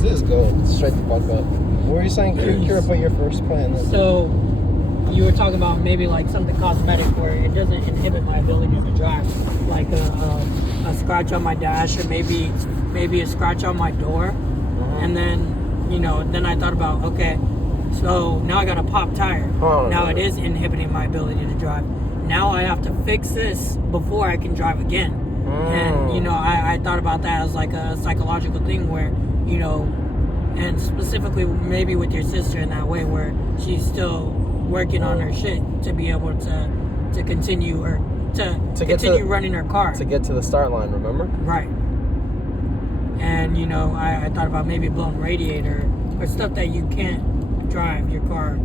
Because this is gold. Straight the fuck up. What were you saying? Kira, put your first point in. So, you were talking about maybe like something cosmetic where it doesn't inhibit my ability to drive. Like a scratch on my dash, or maybe a scratch on my door. And then, then I thought about, okay, so now I got a pop tire. Now it is inhibiting my ability to drive. Now I have to fix this before I can drive again. And, I thought about that as like a psychological thing where, and specifically maybe with your sister in that way where she's still working on her shit to be able to continue or to continue running her car. To get to the start line, remember? Right. And, I thought about maybe a blown radiator or stuff that you can't drive your car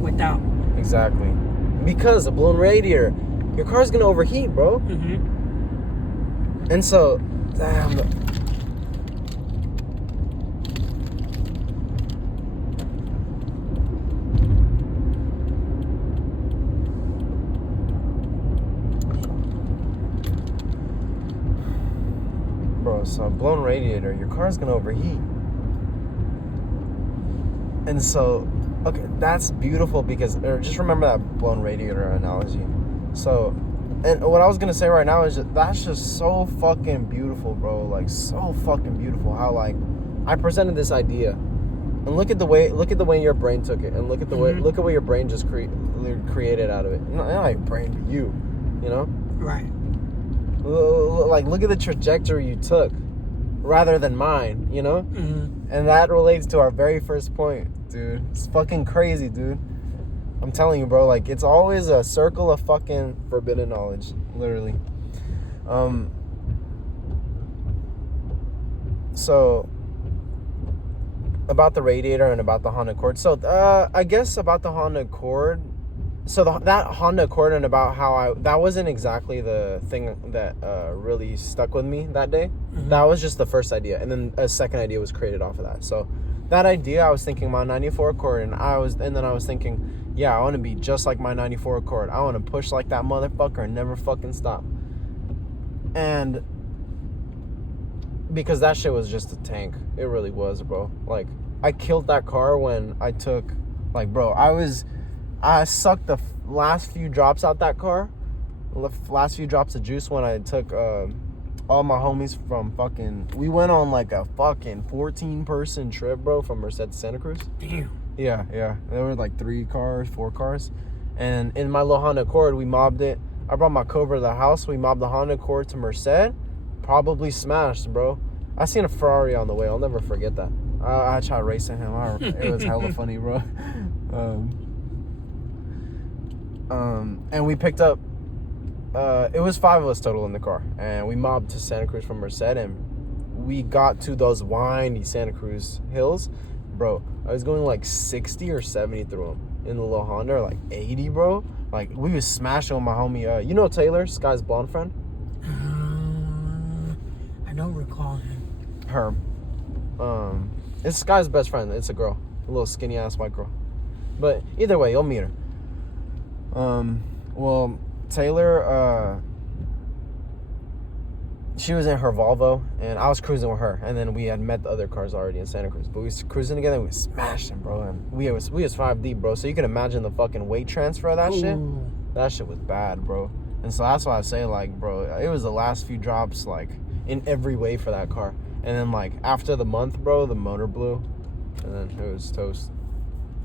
without. Exactly. Because a blown radiator, your car's going to overheat, bro. Mm-hmm. And so, damn. Bro, so a blown radiator, your car's going to overheat. And so, okay, that's beautiful because, just remember that blown radiator analogy. So, and what I was going to say right now is that's just so fucking beautiful, bro. Like, so fucking beautiful how, like, I presented this idea. And look at the way your brain took it. And look at the way, look at what your brain just created out of it. Not your brain, but you know? Right. Like, look at the trajectory you took rather than mine, And that relates to our very first point, dude. It's fucking crazy, dude. I'm telling you, bro, like, it's always a circle of fucking forbidden knowledge, literally. So, about the radiator and about the Honda Accord. So, I guess about the Honda Accord. So, that Honda Accord and about how that wasn't exactly the thing that really stuck with me that day. Mm-hmm. That was just the first idea. And then a second idea was created off of that. So, that idea, I was thinking my 94 Accord, and then I was thinking, yeah, I want to be just like my 94 Accord. I want to push like that motherfucker and never fucking stop. And because that shit was just a tank. It really was, bro. Like, I killed that car when I took, like, bro, I sucked the last few drops out that car. The last few drops of juice when I took all my homies from fucking... We went on like a fucking 14-person trip, bro, from Merced to Santa Cruz. Damn. Yeah. There were like 4 cars. And in my little Honda Accord, we mobbed it. I brought my Cobra to the house. We mobbed the Honda Accord to Merced. Probably smashed, bro. I seen a Ferrari on the way. I'll never forget that. I tried racing him. It was hella funny, bro. And we picked up... it was 5 of us total in the car. And we mobbed to Santa Cruz from Merced. And we got to those windy Santa Cruz hills. Bro, I was going like 60 or 70 through them in the little Honda, or like 80, bro. Like, we was smashing with my homie. You know Taylor, Sky's blonde friend? I don't recall him. Her. It's Sky's best friend. It's a girl. A little skinny-ass white girl. But either way, you'll meet her. Well, Taylor, she was in her Volvo, and I was cruising with her. And then we had met the other cars already in Santa Cruz. But we was cruising together, and we smashed them, bro. And we was 5 deep, bro. So you can imagine the fucking weight transfer of that shit. That shit was bad, bro. And so that's why I say, like, bro, it was the last few drops, like, in every way for that car. And then, like, after the month, bro, the motor blew. And then it was toast.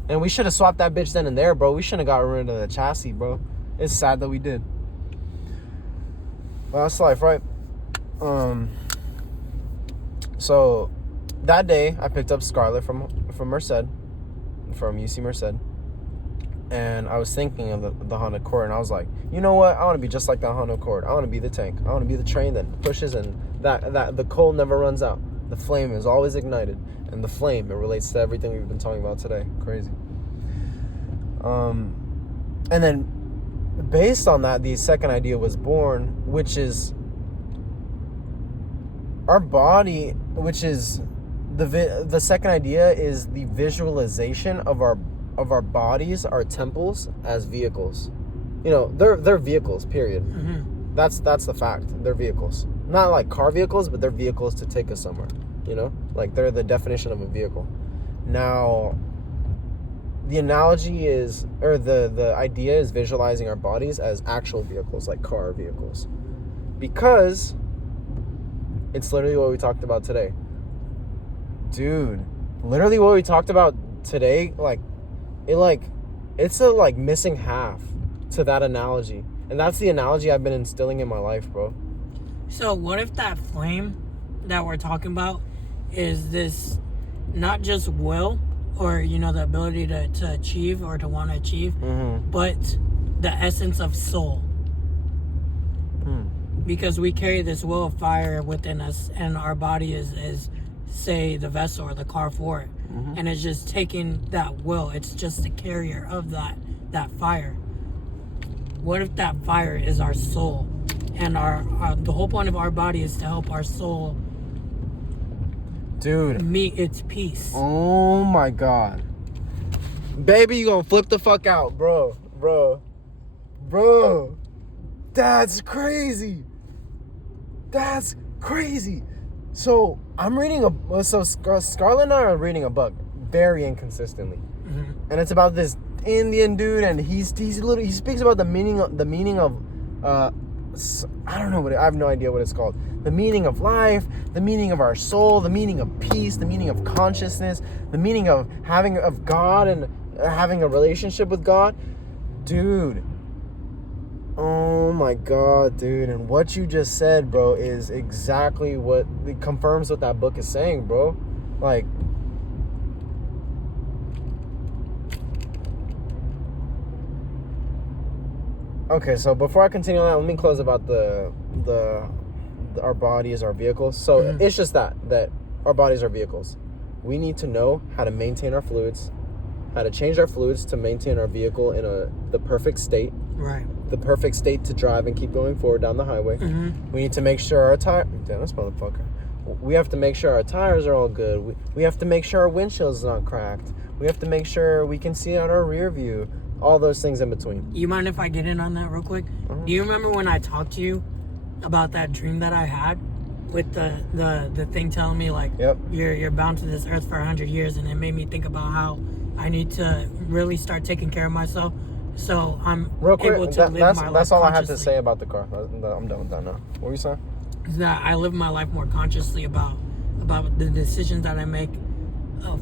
And we should have swapped that bitch then and there, bro. We shouldn't have got rid of the chassis, bro. It's sad that we did. Well, that's life, right? So that day I picked up Scarlett from Merced, from UC Merced, and I was thinking of the Honda Accord, and I was like, you know what? I want to be just like that Honda Accord. I want to be the tank. I want to be the train that pushes, and that the coal never runs out. The flame is always ignited, and the flame, it relates to everything we've been talking about today. Crazy. And then based on that, the second idea was born, which is our body, which is the second idea is the visualization of our bodies, our temples, as vehicles. You know, they're vehicles, period. Mm-hmm. That's the fact. They're vehicles. Not like car vehicles, but they're vehicles to take us somewhere. you know? Like, they're the definition of a vehicle. Now, the analogy is, or the idea is visualizing our bodies as actual vehicles, like car vehicles. Because it's literally what we talked about today. Dude, literally what we talked about today, it's a, like, missing half to that analogy. And that's the analogy I've been instilling in my life, bro. So what if that flame that we're talking about is this, not just will, or, you know, the ability to achieve or to want to achieve, but the essence of soul. Because we carry this will of fire within us, and our body is say, the vessel or the car for it. And it's just taking that will. It's just the carrier of that fire. What if that fire is our soul? And the whole point of our body is to help our soul, dude, meet its peace. Oh my God. Baby, you gonna flip the fuck out, bro. That's crazy. So I'm reading Scarlett and I are reading a book very inconsistently. And it's about this Indian dude, and he speaks about the meaning of I don't know I have no idea what it's called. The meaning of life, the meaning of our soul, the meaning of peace, the meaning of consciousness, the meaning of God and having a relationship with God. Dude. Oh my God, dude. And what you just said, bro, is exactly it confirms what that book is saying, bro. Like, okay, so before I continue on that, let me close about our body is our vehicles. So it's just that our bodies are vehicles. We need to know how to maintain our fluids, how to change our fluids to maintain our vehicle in the perfect state. Right. The perfect state to drive and keep going forward down the highway. We need to make sure our damn, this motherfucker. We have to make sure our tires are all good. We have to make sure our windshield's not cracked. We have to make sure we can see out our rear view. All those things in between. You mind if I get in on that real quick? Do you remember when I talked to you about that dream that I had with the thing telling me, like, yep, you're bound to this earth for 100 years, and it made me think about how I need to really start taking care of myself, so I'm able to live my life. That's all I have to say about the car. I'm done with that now. What were you saying? Is that I live my life more consciously about the decisions that I make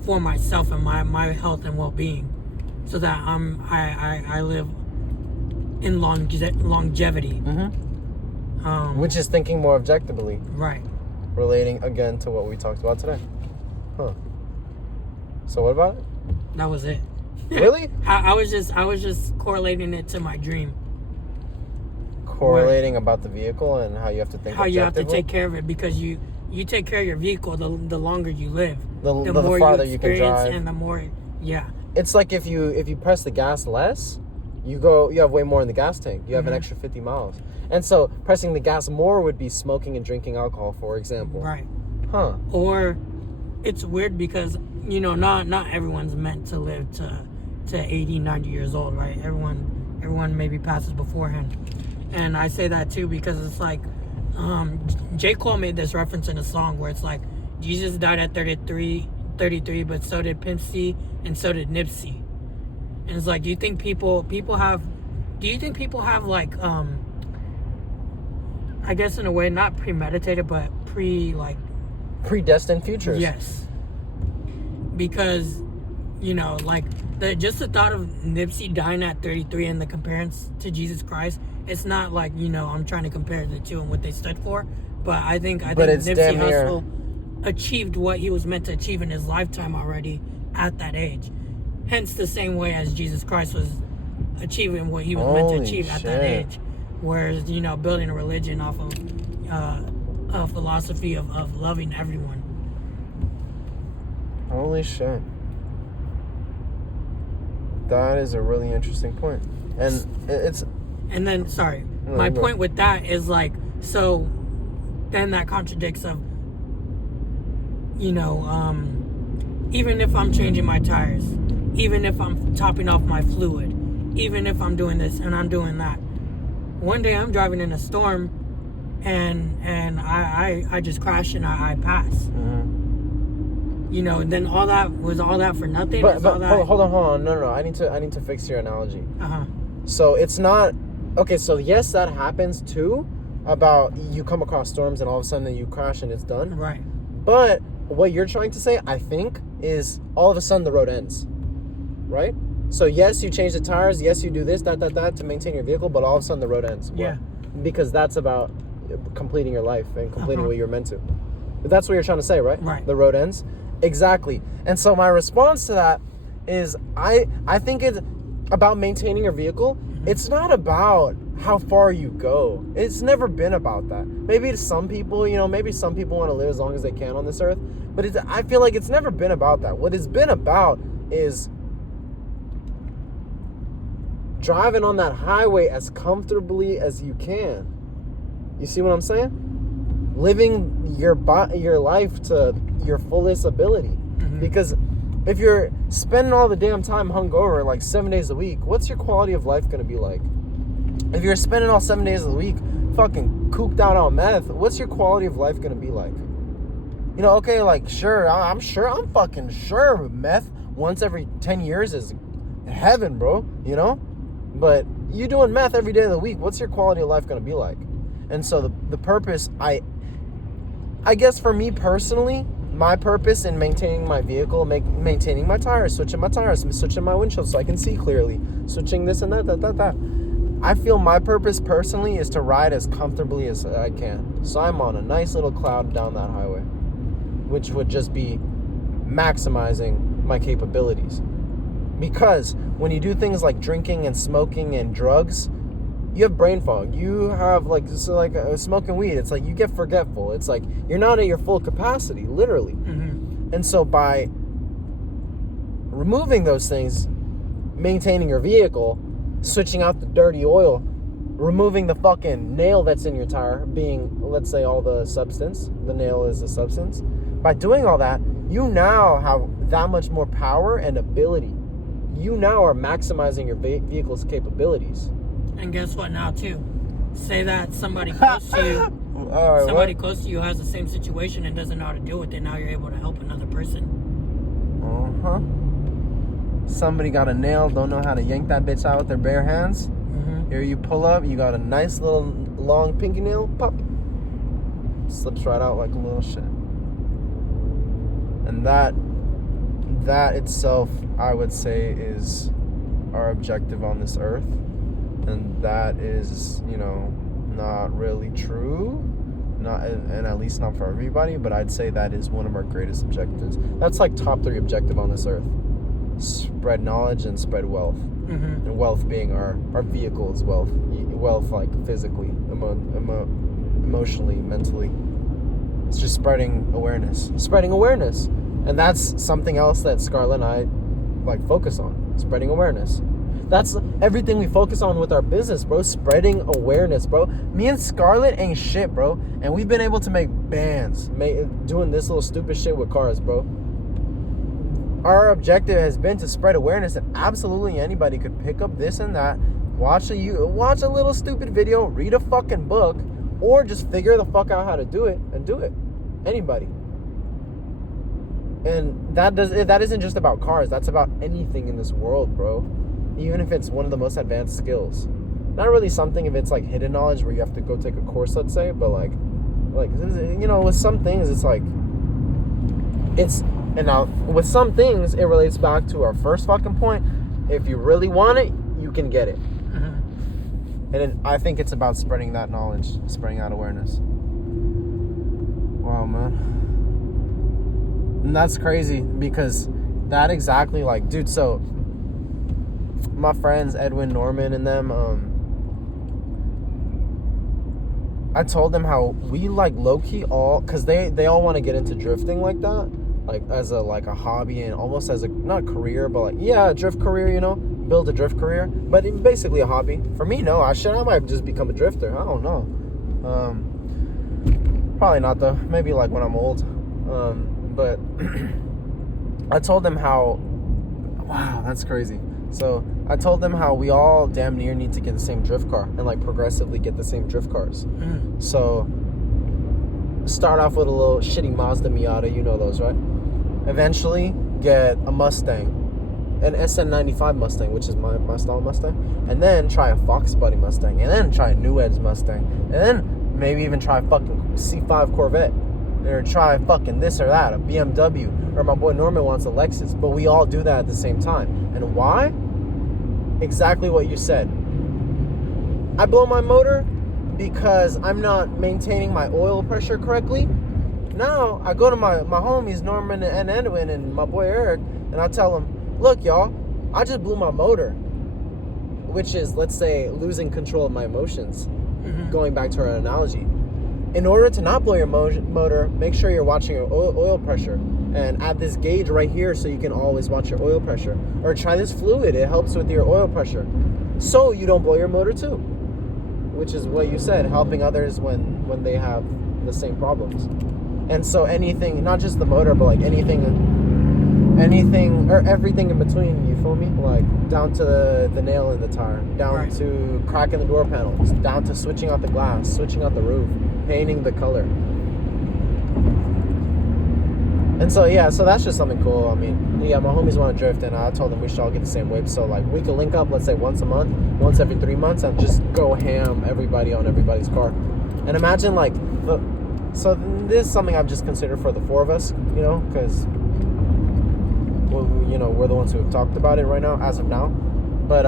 for myself and my health and well-being, so that I live in longevity. Which is thinking more objectively. Right. Relating again to what we talked about today. Huh. So what about it? That was it. Really? I was just correlating it to my dream. Correlating about the vehicle and how you have to think how you have to objectively? take care of it, because you take care of your vehicle, the longer you live. The more farther you you can drive. and the more, yeah. It's like if you press the gas less, you have way more in the gas tank. You have an extra 50 miles. And so pressing the gas more would be smoking and drinking alcohol, for example. Right. Huh. Or it's weird because, you know, not everyone's meant to live to 80, 90 years old, right? Everyone maybe passes beforehand. And I say that too because it's like, J. Cole made this reference in a song where it's like, Jesus died at 33, but so did Pimp C and so did Nipsey. And it's like, do you think people have like, I guess in a way, not premeditated, but predestined futures? Yes. Because, you know, like, just the thought of Nipsey dying at 33 and the comparison to Jesus Christ, it's not like, you know, I'm trying to compare the two and what they stood for, but I think Nipsey Hussle achieved what he was meant to achieve in his lifetime already at that age. Hence the same way as Jesus Christ was achieving what he was meant to achieve at that age. Whereas, you know, building a religion off of a philosophy of loving everyone. Holy shit. That is a really interesting point. And it's... And then, my point with that is like, so then that contradicts of, you know, even if I'm changing my tires, even if I'm topping off my fluid, even if I'm doing this and I'm doing that, one day I'm driving in a storm and I just crash and I pass. you know, then all that for nothing. But Is all that... hold on. No. I need to fix your analogy. Uh-huh. So it's not okay. So yes, that happens too. About you come across storms and all of a sudden you crash and it's done. Right. But what you're trying to say, I think, is all of a sudden the road ends. Right? So yes, you change the tires. Yes, you do this, that to maintain your vehicle. But all of a sudden the road ends. Yeah. Because that's about completing your life and completing what you're meant to. That's what you're trying to say, right? Right. The road ends. Exactly. And so my response to that is I think it's about maintaining your vehicle. It's not about how far you go. It's never been about that. Maybe to some people, you know, maybe some people want to live as long as they can on this earth. But I feel like it's never been about that. What it's been about is driving on that highway as comfortably as you can. You see what I'm saying? Living your life to your fullest ability. Because if you're spending all the damn time hungover like 7 days a week, what's your quality of life going to be like? If you're spending all 7 days of the week fucking cooped out on meth, what's your quality of life going to be like? You know, okay, like, sure, I'm fucking sure meth once every 10 years is heaven, bro, you know? But you doing meth every day of the week, what's your quality of life going to be like? And so the purpose, I guess for me personally, my purpose in maintaining my vehicle, maintaining my tires, switching my windshield so I can see clearly, switching this and that. I feel my purpose personally is to ride as comfortably as I can. So I'm on a nice little cloud down that highway, which would just be maximizing my capabilities. Because when you do things like drinking and smoking and drugs, you have brain fog. You have smoking weed. It's like you get forgetful. It's like you're not at your full capacity, literally. And so by removing those things, maintaining your vehicle, switching out the dirty oil, removing the fucking nail that's in your tire, being, let's say, all the substance. The nail is the substance. By doing all that, you now have that much more power and ability. You now are maximizing your vehicle's capabilities. And guess what now, too? Say that somebody close to you, close to you has the same situation and doesn't know how to deal with it. Now you're able to help another person. Somebody got a nail, don't know how to yank that bitch out with their bare hands. Here you pull up, you got a nice little long pinky nail, pop. Slips right out like a little shit. And that itself, I would say, is our objective on this earth. And that is, you know, not really true. And at least not for everybody, but I'd say that is one of our greatest objectives. That's like top 3 objective on this earth. Spread knowledge and spread wealth. And wealth being our vehicle is wealth. Wealth like physically, emotionally, mentally. It's just spreading awareness. And that's something else that Scarlett and I like focus on. Spreading awareness. That's everything we focus on with our business, bro. Spreading awareness, bro. Me and Scarlett ain't shit, bro. And we've been able to make bands, doing this little stupid shit with cars, bro. Our objective has been to spread awareness that absolutely anybody could pick up this and that, watch a little stupid video, read a fucking book, or just figure the fuck out how to do it and do it. Anybody. And that isn't just about cars. That's about anything in this world, bro. Even if it's one of the most advanced skills. Not really something if it's like hidden knowledge where you have to go take a course, let's say, but like you know, with some things it's like and now with some things it relates back to our first fucking point. If you really want it, you can get it. And I think it's about spreading that knowledge, spreading that awareness. Wow, man. And that's crazy because that exactly, like, dude, so my friends Edwin, Norman, and them, I told them how we like low-key all, because they all want to get into drifting like that, like as a hobby and almost as a, not career, but like, yeah, a drift career, you know, build a drift career, but basically a hobby. For me, no, I might just become a drifter. I don't know. Probably not though. Maybe like when I'm old. But I told them how, wow, that's crazy. So I told them how we all damn near need to get the same drift car and like progressively get the same drift cars. So start off with a little shitty Mazda Miata, you know those, right? eventually get a Mustang, an SN95 Mustang, which is my style Mustang, and then try a Fox Buddy Mustang, and then try a New Edge Mustang, and then maybe even try a fucking C5 Corvette, or try fucking this or that, a BMW, or my boy Norman wants a Lexus, but we all do that at the same time. And why? Exactly what you said. I blow my motor because I'm not maintaining my oil pressure correctly. Now I go to my homies Norman and Edwin and my boy Eric, and I tell them, look y'all, I just blew my motor, which is, let's say, losing control of my emotions. Going back to our analogy, in order to not blow your motor, make sure you're watching your oil pressure, and add this gauge right here so you can always watch your oil pressure, or try this fluid. It helps with your oil pressure so you don't blow your motor too, which is what you said, helping others when they have the same problems. And so anything, not just the motor, but like anything or everything in between, you feel me? Like down to the nail in the tire, down to cracking the door panels, down to switching out the glass, switching out the roof, painting the color. And so yeah, so that's just something cool. I mean, yeah, my homies want to drift, and I told them we should all get the same whip. So like we could link up, let's say once a month, once every 3 months, and just go ham everybody on everybody's car. And imagine like so this is something I've just considered for the four of us, you know, because you know, we're the ones who have talked about it right now, as of now. But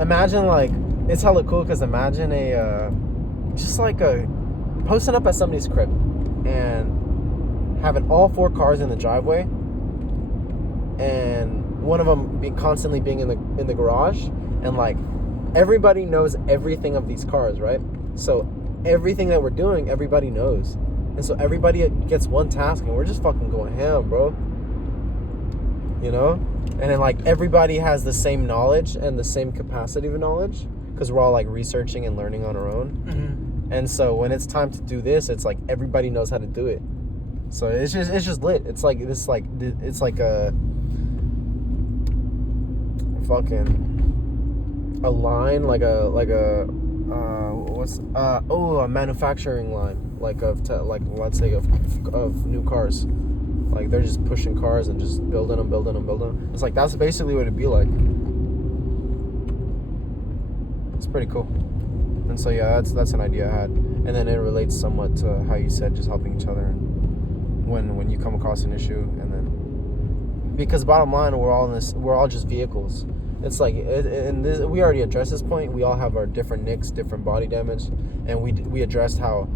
imagine like, it's hella cool, because imagine just like posting up at somebody's crib and having all 4 cars in the driveway, and one of them constantly being in the garage, and like everybody knows everything of these cars, right? So everything that we're doing, everybody knows. And so everybody gets one task, and we're just fucking going ham, bro. You know? And then like everybody has the same knowledge and the same capacity of knowledge, because we're all like researching and learning on our own. And so when it's time to do this, it's like everybody knows how to do it. So it's just lit. It's like a fucking a line, like a manufacturing line, like let's say of new cars. Like they're just pushing cars and just building them. It's like that's basically what it'd be like. It's pretty cool. And so yeah, that's an idea I had, and then it relates somewhat to how you said just helping each other when you come across an issue, and then because bottom line, we're all just vehicles. It's like, we already addressed this point. We all have our different nicks, different body damage, and we addressed how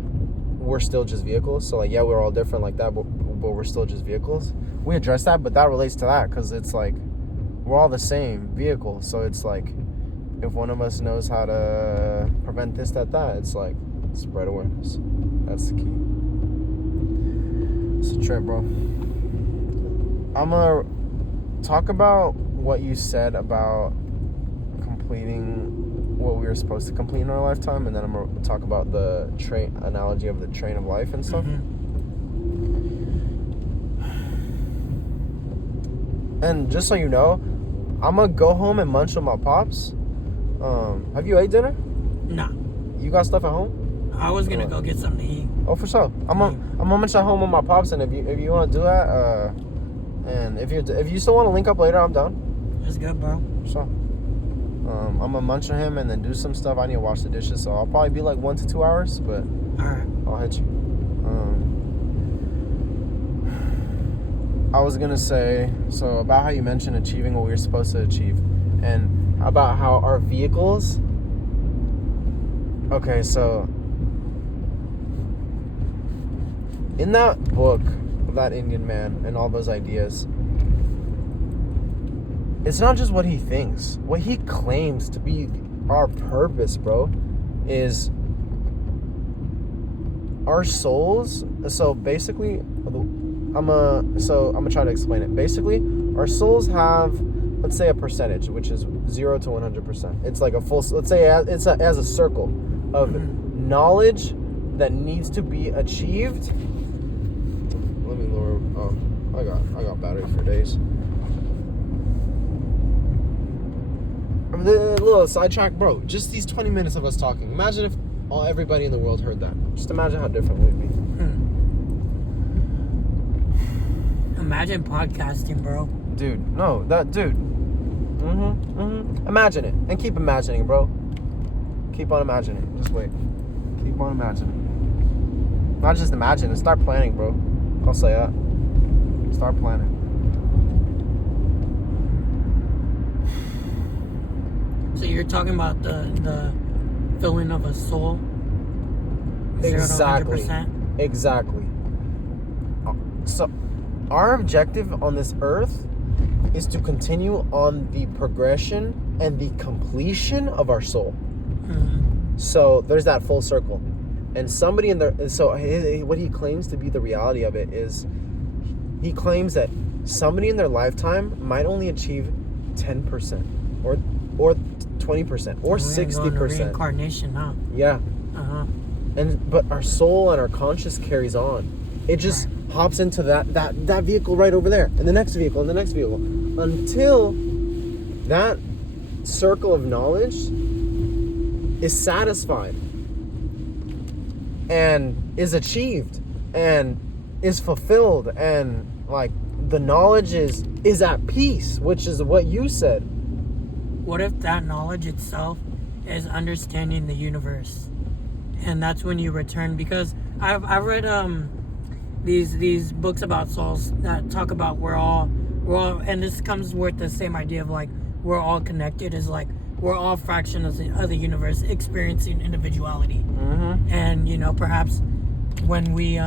we're still just vehicles. So like, yeah, we're all different like that, but we're still just vehicles. We addressed that, but that relates to that, because it's like we're all the same vehicle. So it's like, if one of us knows how to prevent this, that, it's like spread awareness. That's the key. It's a trip, bro. I'm gonna talk about what you said about completing what we were supposed to complete in our lifetime, and then I'm gonna talk about the train analogy of the train of life and stuff. And just so you know, I'm gonna go home and munch with my pops. Have you ate dinner? Nah. You got stuff at home? I was gonna go get something to eat. Oh, for sure. I'm gonna munch at home with my pops, and if you want to do that, and if you still want to link up later, I'm down. That's good, bro. Sure. I'm gonna munch on him and then do some stuff. I need to wash the dishes, so I'll probably be like 1 to 2 hours, but alright, I'll hit you. I was gonna say, so about how you mentioned achieving what we were supposed to achieve, and about how our vehicles. Okay, so in that book of that Indian man and all those ideas, it's not just what he thinks. What he claims to be our purpose, bro, is our souls. So basically, I'm gonna try to explain it. Basically, our souls have, let's say, a percentage, which is 0 to 100%. It's like a full. Let's say it's as a circle of knowledge that needs to be achieved. Let me lower. Oh, I got battery for days. A little sidetrack, bro. Just these 20 minutes of us talking. Imagine if everybody in the world heard that. Just imagine how different we'd be. Imagine podcasting, bro. Dude, no, dude. Imagine it. And keep imagining, bro. Keep on imagining. Just wait. Keep on imagining. Not just imagine it. Start planning, bro. I'll say that. Start planning. So you're talking about the feeling of a soul? Exactly. 100%? Exactly. So, our objective on this earth is to continue on the progression and the completion of our soul. Mm-hmm. So there's that full circle, and somebody in there. So what he claims to be the reality of it is, he claims that somebody in their lifetime might only achieve 10%, or 20%, or 60%. Reincarnation, huh? Yeah. But our soul and our conscious carries on. It just hops into that vehicle right over there, and the next vehicle, and the next vehicle, until that circle of knowledge is satisfied and is achieved and is fulfilled, and like the knowledge is at peace, which is what you said. What if that knowledge itself is understanding the universe, and that's when you return? Because I've read these books about souls that talk about we're all, and this comes with the same idea of like we're all connected, is like we're all fractions of the universe experiencing individuality. And you know, perhaps when we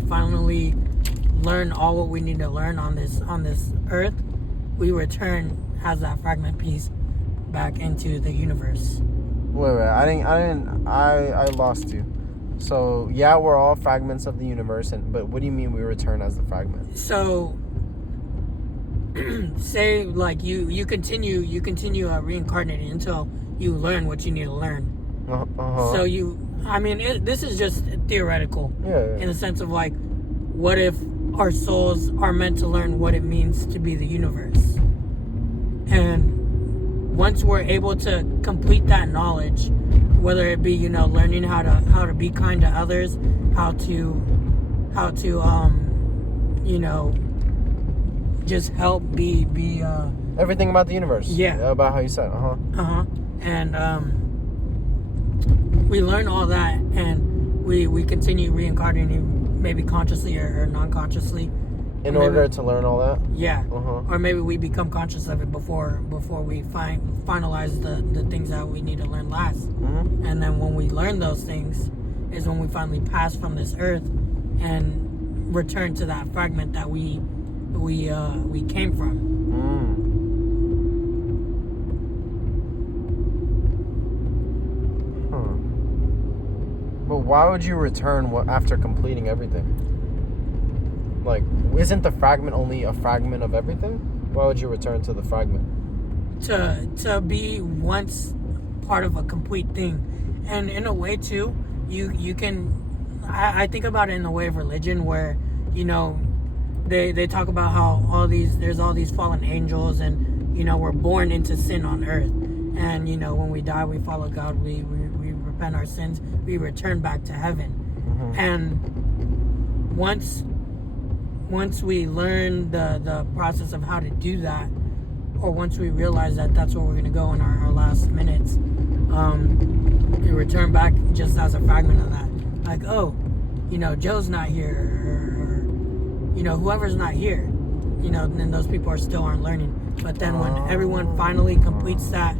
finally learn all what we need to learn on this earth, we return as that fragment piece back into the universe. Wait, I lost you. So yeah, we're all fragments of the universe, but what do you mean we return as the fragment? So say like you continue reincarnating until you learn what you need to learn. So this is just theoretical. Yeah. In the sense of like, what if our souls are meant to learn what it means to be the universe, and once we're able to complete that knowledge, whether it be, you know, learning how to be kind to others, how to you know, just help be everything about the universe. Yeah. About how you said. And we learn all that, and we continue reincarnating, maybe consciously or non-consciously, in order to learn all that. Yeah. Or maybe we become conscious of it before we finalize the things that we need to learn last. And then when we learn those things is when we finally pass from this earth and return to that fragment that we came from. But why would you return after completing everything? Like, isn't the fragment only a fragment of everything? Why would you return to the fragment? To be once part of a complete thing. And in a way too, you can, I think about it in the way of religion, where, you know, they talk about how there's all these fallen angels, and, you know, we're born into sin on earth, and, you know, when we die, we follow God, we repent our sins, we return back to heaven. And once we learn the process of how to do that, or once we realize that that's where we're going to go in our last minutes, we return back just as a fragment of that. Like, oh, you know, Joe's not here, or you know, whoever's not here, you know, then those people aren't learning. But then when everyone finally completes that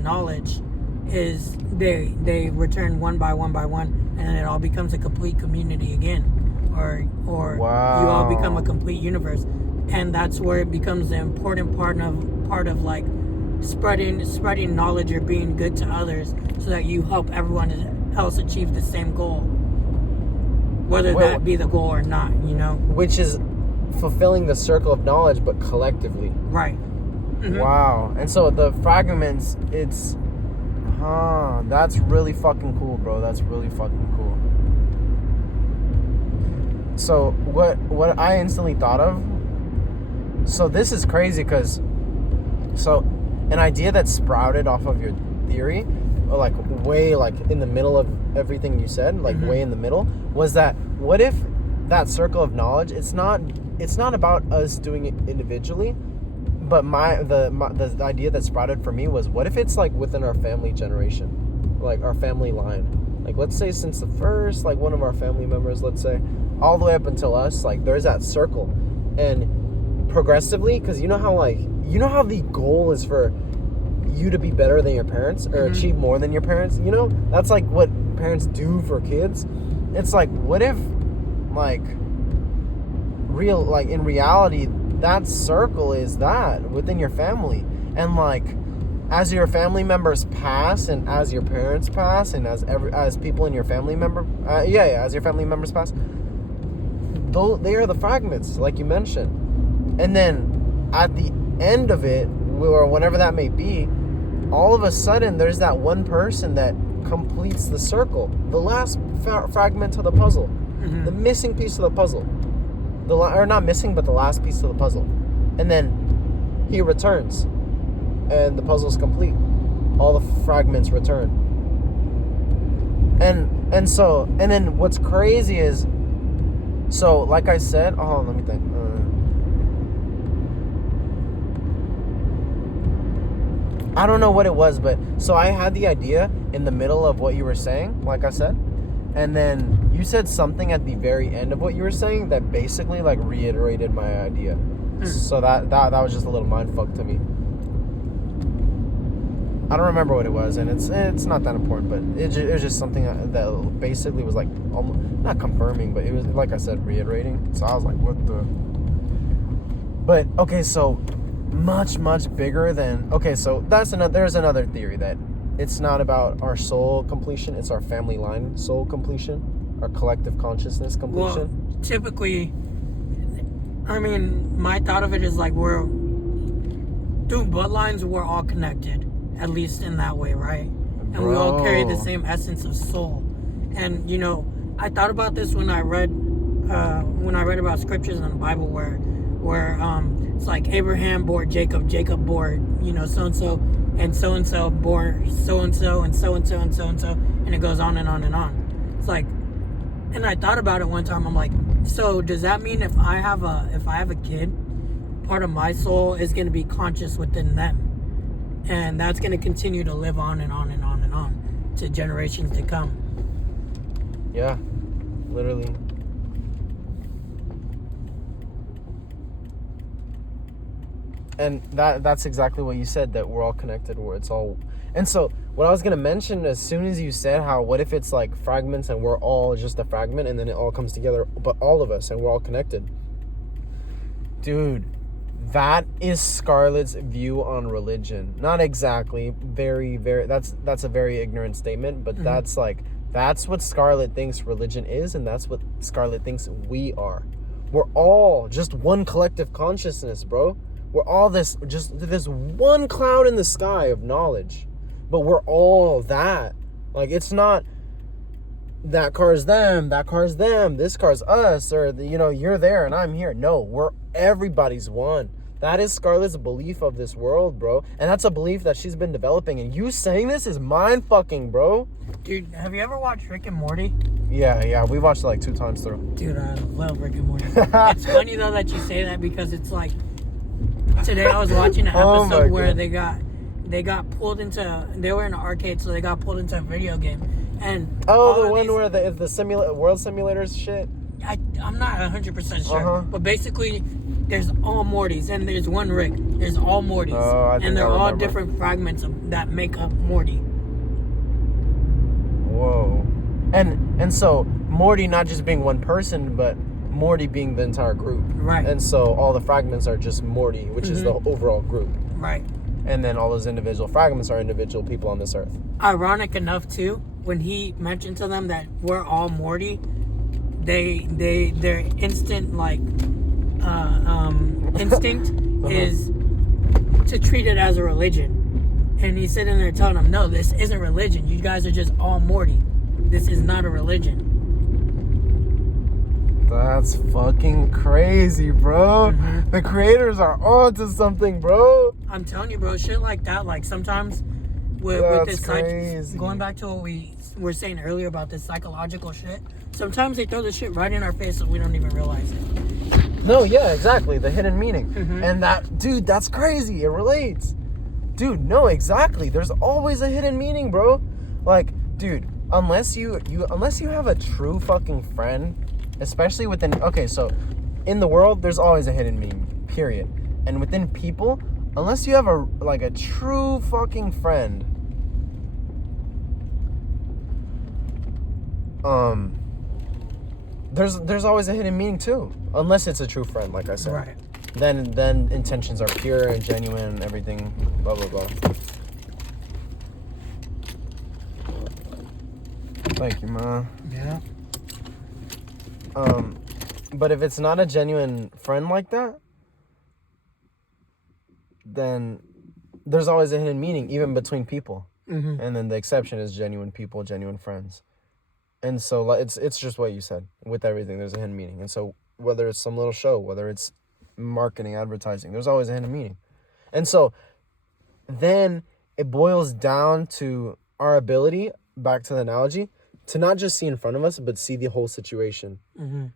knowledge, is they return one by one, and it all becomes a complete community again, or you all become a complete universe. And that's where it becomes the important part of like spreading knowledge or being good to others, so that you help everyone else achieve the same goal, whether that be the goal or not, you know. Which is fulfilling the circle of knowledge, but collectively. Right. Wow. And so the fragments, that's really fucking cool, bro. That's really fucking cool. So what I instantly thought of, so this is crazy, because an idea that sprouted off of your theory, like way like in the middle of everything you said, like way in the middle, was that what if that circle of knowledge, it's not about us doing it individually, but the idea that sprouted for me was, what if it's like within our family generation, like our family line, like let's say since the first, like one of our family members, let's say, all the way up until us, like there's that circle, and progressively, because you know how the goal is for you to be better than your parents or achieve more than your parents, that's like what parents do for kids. It's like, what if like in reality that circle is that within your family, and like as your family members pass, and as your parents pass, and as people in your family member as your family members pass, though they are the fragments like you mentioned, and then at the end of it, or whenever that may be, all of a sudden there's that one person that completes the circle, the last fragment of the puzzle, the missing piece of the puzzle, or not missing, but the last piece of the puzzle, and then he returns, and the puzzle's complete. All the fragments return, and then what's crazy is, so like I said, let me think. I don't know what it was, but so I had the idea in the middle of what you were saying, like I said, and then you said something at the very end of what you were saying that basically like reiterated my idea. So that was just a little mindfuck to me. I don't remember what it was, and it's not that important, but it was just something that basically was like almost not confirming, but it was, like I said, reiterating. So I was like, what the? But okay, so much bigger than, so there's another theory that it's not about our soul completion, it's our family line soul completion, our collective consciousness completion. Well, typically, I mean, my thought of it is like, we're through bloodlines, we're all connected, at least in that way, right? And we all carry the same essence of soul. And I thought about this when I read about scriptures in the Bible where it's like Abraham bore Jacob, Jacob bore so and so bore so and so and so and so and so and so, and it goes on and on and on. It's like, and I thought about it one time. I'm like, so does that mean if I have a kid, part of my soul is going to be conscious within them, and that's going to continue to live on and on and on and on to generations to come? Yeah, literally. And that's exactly what you said, that we're all connected, where it's all. And so what I was going to mention, as soon as you said how, what if it's like fragments and we're all just a fragment, and then it all comes together, but all of us, and we're all connected. Dude, that is Scarlett's view on religion. Not exactly, very, very, that's a very ignorant statement, but that's what Scarlett thinks religion is, and that's what Scarlett thinks we are. We're all just one collective consciousness, bro. We're all this one cloud in the sky of knowledge, but we're all that. Like, it's not that car's them, this car's us, or you're there and I'm here. No, everybody's one. That is Scarlett's belief of this world, bro. And that's a belief that she's been developing. And you saying this is mind fucking, bro. Dude, have you ever watched Rick and Morty? Yeah. We watched it like 2 times through. Dude, I love Rick and Morty. It's funny though that you say that, because it's like, today I was watching an episode where they got pulled into, they were in an arcade, so they got pulled into a video game. And the one where the world simulators shit? I'm not 100% sure. But basically, there's all Mortys, and there's one Rick. There's all Mortys. And they're all different fragments that make up Morty. Whoa. And so, Morty not just being one person, but Morty being the entire group. Right. And so all the fragments are just Morty, which is the overall group. Right. And then all those individual fragments are individual people on this earth. Ironic enough too, when he mentioned to them that we're all Morty, their instant instinct is to treat it as a religion. And he's sitting there telling them, no, this isn't religion. You guys are just all Morty. This is not a religion. That's fucking crazy, bro. The creators are onto something, bro. I'm telling you, bro, shit like that, like sometimes with That's this crazy. going back to what we were saying earlier about this psychological shit. Sometimes they throw this shit right in our face and we don't even realize it. No, yeah, exactly. The hidden meaning. Mm-hmm. And that, dude, that's crazy. It relates. Dude, no, exactly. There's always a hidden meaning, bro. Like, dude, unless you have a true fucking friend, especially within, okay, so in the world, there's always a hidden meaning, period. And within people, unless you have a true fucking friend, there's always a hidden meaning too. Unless it's a true friend, like I said. Right. Then intentions are pure and genuine and everything, blah blah blah. Thank you, ma. Yeah. But if it's not a genuine friend like that, then there's always a hidden meaning, even between people. Mm-hmm. And then the exception is genuine people, genuine friends. And so it's just what you said. With everything, there's a hidden meaning. And so whether it's some little show, whether it's marketing, advertising, there's always a hidden meaning. And so then it boils down to our ability, back to the analogy, to not just see in front of us, but see the whole situation. Mm-hmm.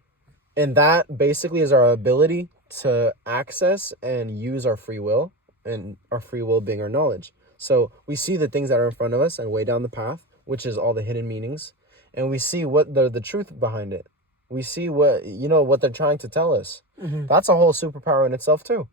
And that basically is our ability to access and use our free will, and our free will being our knowledge. So we see the things that are in front of us and way down the path, which is all the hidden meanings, and we see what the truth behind it. We see what they're trying to tell us. Mm-hmm. That's a whole superpower in itself too.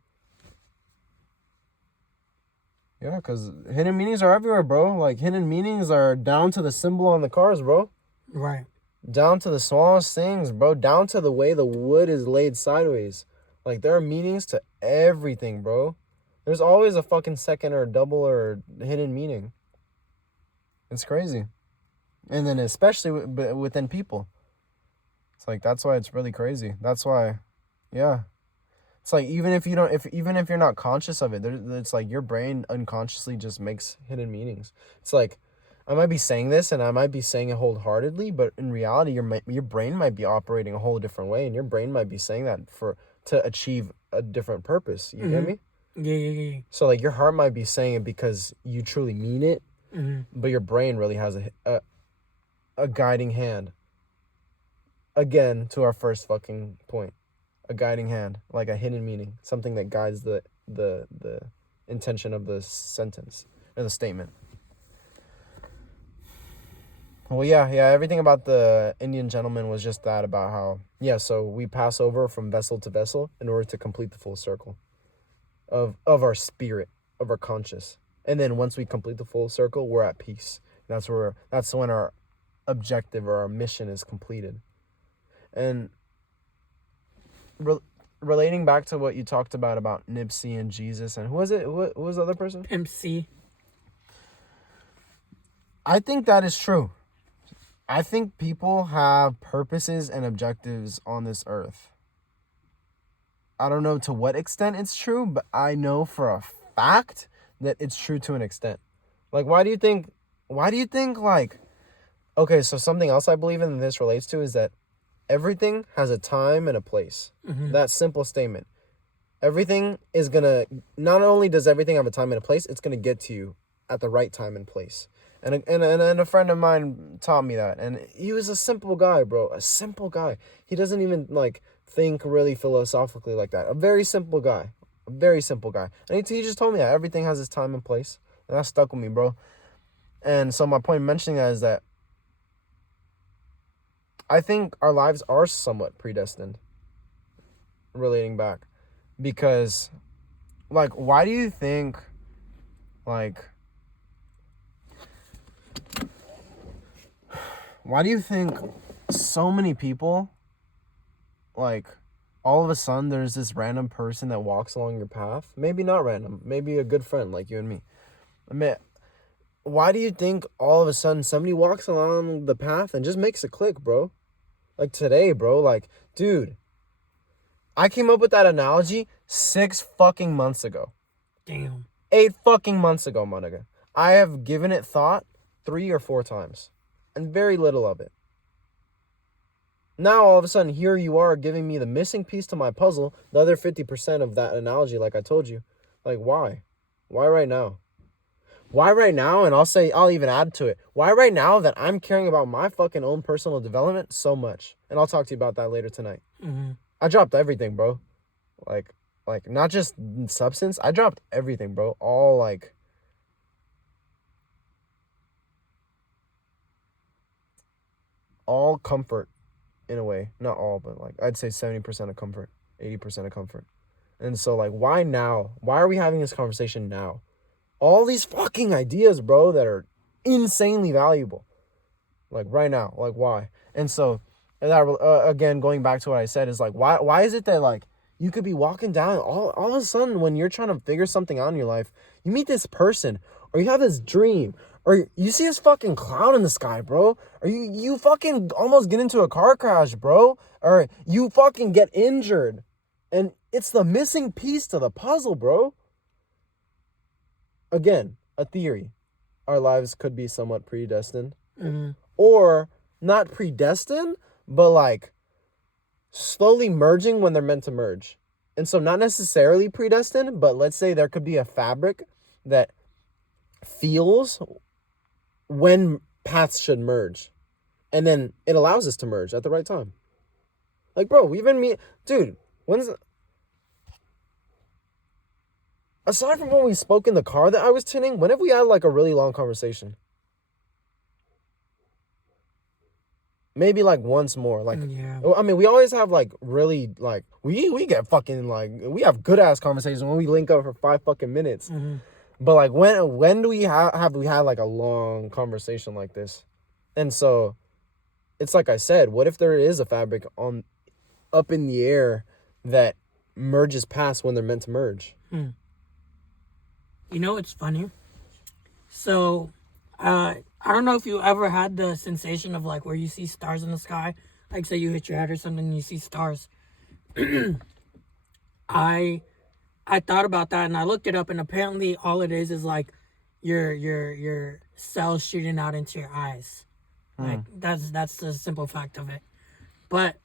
Yeah, because hidden meanings are everywhere, bro. Like, hidden meanings are down to the symbol on the cars, bro. Right. Down to the smallest things, bro. Down to the way the wood is laid sideways. Like, there are meanings to everything, bro. There's always a fucking second or double or hidden meaning. It's crazy. And then especially within people. It's like, that's why it's really crazy. That's why, yeah. It's like, even if you're not conscious of it, it's like your brain unconsciously just makes hidden meanings. It's like, I might be saying this and I might be saying it wholeheartedly, but in reality, your brain might be operating a whole different way, and your brain might be saying that to achieve a different purpose. You get me? Yeah. So like, your heart might be saying it because you truly mean it, but your brain really has a guiding hand. Again, to our first fucking point, a guiding hand, like a hidden meaning, something that guides the intention of the sentence or the statement. Well, yeah, everything about the Indian gentleman was just that, about how, so we pass over from vessel to vessel in order to complete the full circle of our spirit, of our conscious. And then once we complete the full circle, we're at peace. That's when our objective or our mission is completed. And relating back to what you talked about Nipsey and Jesus, and who was it? Who was the other person? MC. I think that is true. I think people have purposes and objectives on this earth. I don't know to what extent it's true, but I know for a fact that it's true to an extent. Like, why do you think like, okay, so something else I believe in that this relates to is that everything has a time and a place. That simple statement. Everything is gonna, not only does everything have a time and a place, it's gonna get to you at the right time and place. And a friend of mine taught me that. And he was a simple guy, bro. A simple guy. He doesn't even like think really philosophically like that. A very simple guy. And he just told me that everything has its time and place. And that stuck with me, bro. And so my point in mentioning that is that I think our lives are somewhat predestined, relating back. Because, like, why do you think, so many people, like, all of a sudden there's this random person that walks along your path? Maybe not random, maybe a good friend like you and me. I mean, why do you think all of a sudden somebody walks along the path and just makes a click, bro? Like today, bro, like, dude, I came up with that analogy 6 fucking months ago. Damn. 8 fucking months ago, my nigga. I have given it thought 3 or 4 times, and very little of it. Now, all of a sudden, here you are giving me the missing piece to my puzzle, the other 50% of that analogy, like I told you. Like, why? Why right now? Why right now? And I'll even add to it. Why right now that I'm caring about my fucking own personal development so much? And I'll talk to you about that later tonight. I dropped everything, bro. Like not just substance. I dropped everything, bro. All like. All comfort, in a way. Not all, but like I'd say 70% of comfort, 80% of comfort. And so like, why now? Why are we having this conversation now? All these fucking ideas, bro, that are insanely valuable. Like right now, like why? And so, and that again, going back to what I said is like, why is it that like you could be walking down all of a sudden when you're trying to figure something out in your life, you meet this person or you have this dream or you see this fucking cloud in the sky, bro, or you fucking almost get into a car crash, bro, or you fucking get injured, and it's the missing piece to the puzzle, bro. Again, a theory. Our lives could be somewhat predestined. Or not predestined, but like slowly merging when they're meant to merge. And so not necessarily predestined, but let's say there could be a fabric that feels when paths should merge. And then it allows us to merge at the right time. Like, bro, we've been dude, aside from when we spoke in the car that I was tinning, when have we had like a really long conversation? Maybe like once more. Like, yeah. I mean, we always have like really like we get fucking like we have good ass conversations when we link up for 5 fucking minutes. But like when do we have we had like a long conversation like this? And so it's like I said, what if there is a fabric up in the air that merges past when they're meant to merge? You know, it's funny. So, I don't know if you ever had the sensation of like where you see stars in the sky. Like say you hit your head or something and you see stars. I thought about that and I looked it up, and apparently all it is like your cells shooting out into your eyes. Like that's the simple fact of it. But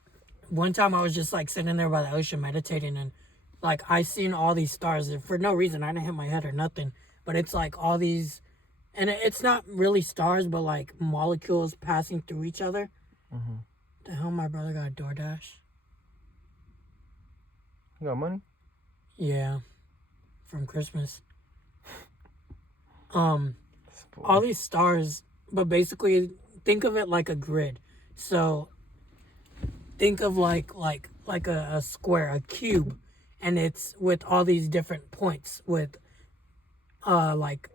one time I was just like sitting there by the ocean meditating, and like I seen all these stars and for no reason. I didn't hit my head or nothing, but it's like all these, and it's not really stars, but like molecules passing through each other. The hell, my brother got a DoorDash. You got money? Yeah, from Christmas. All these stars, but basically think of it like a grid. So think of like a square, a cube, and it's with all these different points with like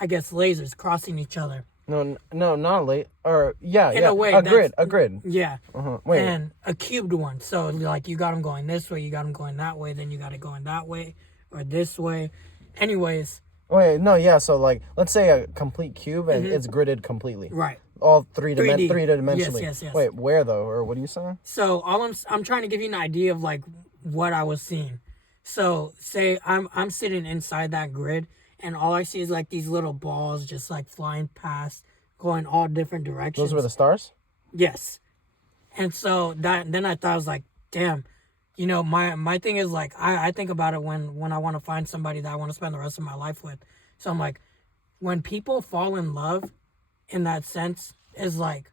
I guess lasers crossing each other. No, not late. Or In a way, a grid. Yeah. Wait. And a cubed one. So like you got them going this way, you got them going that way, then you got it going that way or this way. Anyways. Wait, no, yeah. So like, let's say a complete cube and it's gridded completely. Right. All three-dimensionally. Yes. Wait, where though? Or what are you saying? So all I'm trying to give you an idea of like what I was seeing. So say I'm sitting inside that grid, and all I see is like these little balls just like flying past, going all different directions. Those were the stars? Yes. And so then I thought, I was like, damn, you know, my thing is like I think about it when I want to find somebody that I want to spend the rest of my life with. So I'm like, when people fall in love in that sense, is like,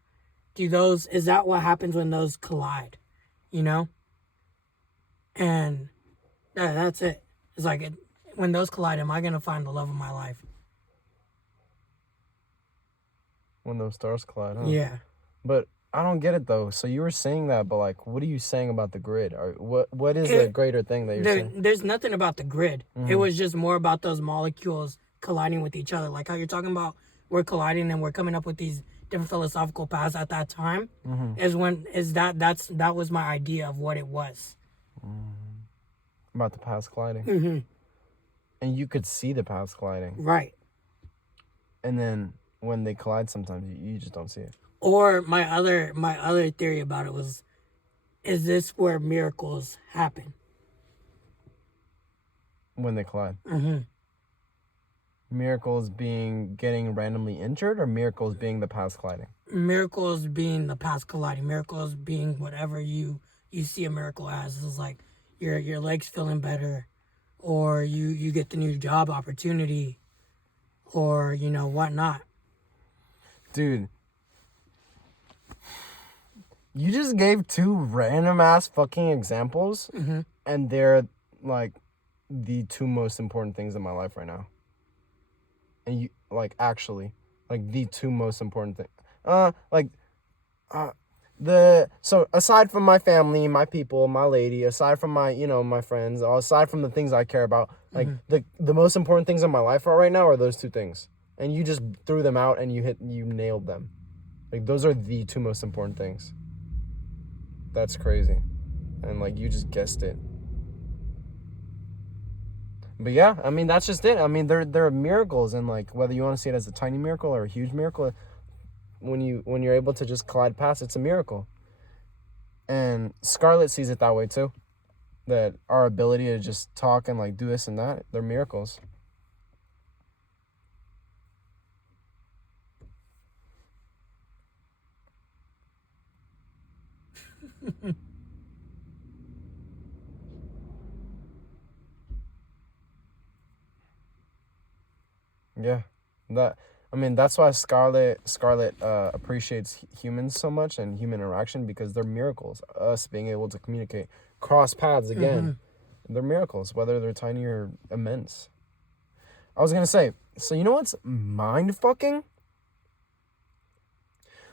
is that what happens when those collide? You know? And that's it. It's like when those collide, am I gonna find the love of my life? When those stars collide, huh? Yeah. But I don't get it though. So you were saying that, but like, what are you saying about the grid? Or what is the greater thing that you're saying? There's nothing about the grid. It was just more about those molecules colliding with each other. Like how you're talking about we're colliding and we're coming up with these different philosophical paths at that time. That was my idea of what it was. About the paths colliding. And you could see the paths colliding. Right. And then when they collide, sometimes you just don't see it. Or my other theory about it was, is this where miracles happen? When they collide. Miracles being getting randomly injured, or miracles being the paths colliding? Miracles being the paths colliding. Miracles being whatever you see a miracle as. It's like your legs feeling better, or you get the new job opportunity, or whatnot. Dude, you just gave two random ass fucking examples, and they're like the two most important things in my life right now. And you actually the two most important thing. So aside from my family, my people, my lady, aside from my my friends, aside from the things I care about, the most important things in my life right now are those two things. And you just threw them out and you nailed them. Like those are the two most important things. That's crazy. And you just guessed it. But yeah, I mean that's just it. I mean they're miracles, and whether you want to see it as a tiny miracle or a huge miracle, when you're able to just glide past, it's a miracle. And Scarlett sees it that way too. That our ability to just talk and do this and that, they're miracles. Yeah, that's why Scarlett appreciates humans so much and human interaction, because they're miracles. Us being able to communicate, cross paths again, they're miracles, whether they're tiny or immense. I was gonna say, so you know what's mind fucking?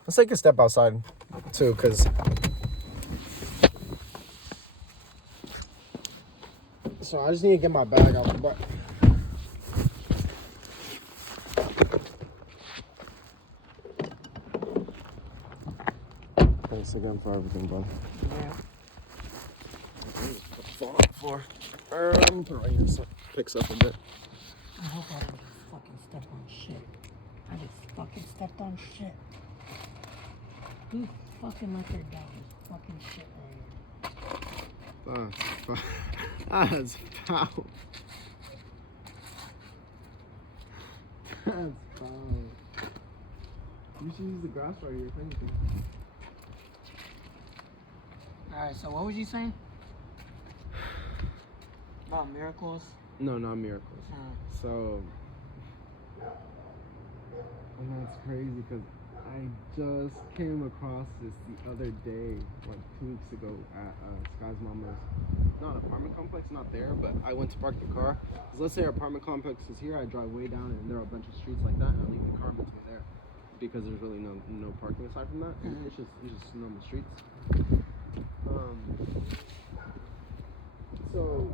Let's take a step outside too, because so I just need to get my bag out. But thanks again for everything, bro. Yeah. Fall on the floor. Put it right here so it picks up a bit. I hope I didn't just fucking step on shit. I just fucking stepped on shit. Who fucking let their dog fucking shit right here? That's foul. That's foul. You should use the grass right here, thank you. Alright, so what was you saying? About miracles? No, not miracles. So, and that's crazy because I just came across this the other day, 2 weeks ago at Sky's mama's, not apartment complex, not there, but I went to park the car. Because let's say our apartment complex is here, I drive way down and there are a bunch of streets like that, and I leave the car between there because there's really no parking aside from that. It's just normal streets. So